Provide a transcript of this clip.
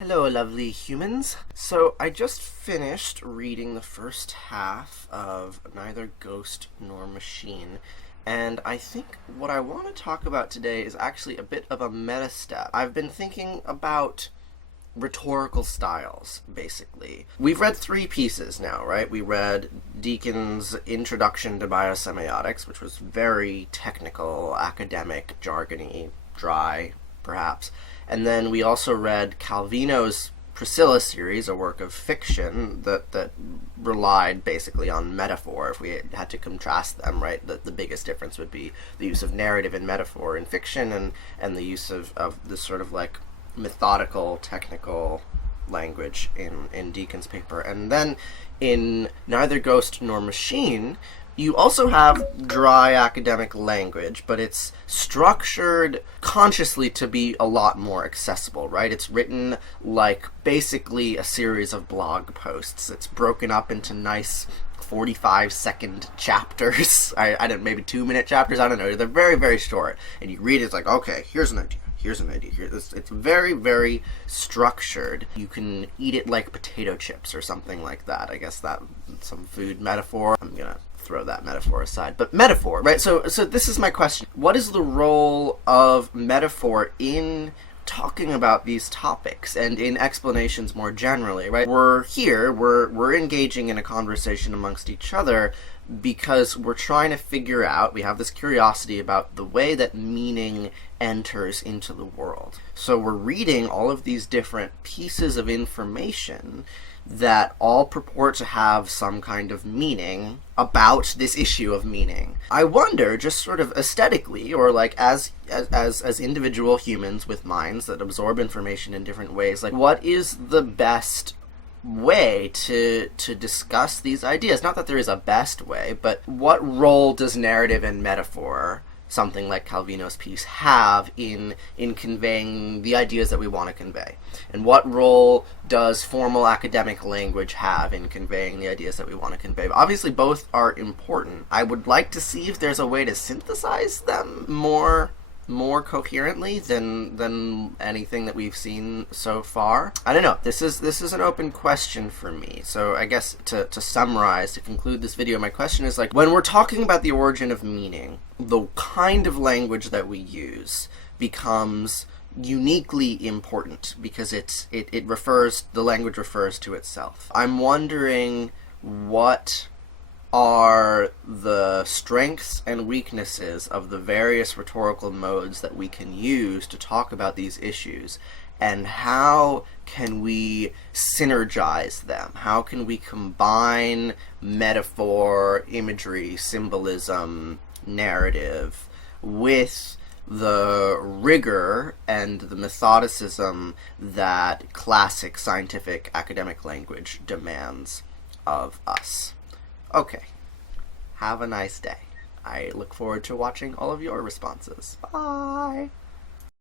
Hello, lovely humans. So, I just finished reading the first half of Neither Ghost Nor Machine, and I think what I want to talk about today is actually a bit of a meta step. I've been thinking about rhetorical styles, basically. We've read three pieces now, right? We read Deacon's Introduction to Biosemiotics, which was very technical, academic, jargony, dry, perhaps. And then we also read Calvino's Priscilla series, a work of fiction that relied basically on metaphor. If we had to contrast them, right, the biggest difference would be the use of narrative and metaphor in fiction and the use of this sort of like methodical, technical language in Deacon's paper. And then in Neither Ghost Nor Machine, you also have dry academic language, but it's structured consciously to be a lot more accessible, right? It's written like basically a series of blog posts. It's broken up into nice 45-second chapters. I don't, maybe 2-minute chapters, I don't know. They're very, very short. And you read it, it's like, okay, here's an idea. Here's an idea. It's very, very structured. You can eat it like potato chips or something like that. I guess that's some food metaphor. I'm gonna throw that metaphor aside. But metaphor, right? So this is my question. What is the role of metaphor in talking about these topics and in explanations more generally, right? We're here, we're engaging in a conversation amongst each other because we're trying to figure out, we have this curiosity about the way that meaning enters into the world. So we're reading all of these different pieces of information that all purport to have some kind of meaning about this issue of meaning. I wonder, just sort of aesthetically, or like as individual humans with minds that absorb information in different ways, like what is the best way to discuss these ideas? Not that there is a best way, but what role does narrative and metaphor, something like Calvino's piece, have in conveying the ideas that we want to convey? And what role does formal academic language have in conveying the ideas that we want to convey? Obviously, both are important. I would like to see if there's a way to synthesize them more coherently than anything that we've seen so far. I don't know. This is an open question for me. So I guess to summarize, to conclude this video, my question is like, when we're talking about the origin of meaning, the kind of language that we use becomes uniquely important because the language refers to itself. I'm wondering what are the strengths and weaknesses of the various rhetorical modes that we can use to talk about these issues, and how can we synergize them? How can we combine metaphor, imagery, symbolism, narrative with the rigor and the methodicism that classic scientific academic language demands of us? Okay, have a nice day. I look forward to watching all of your responses. Bye!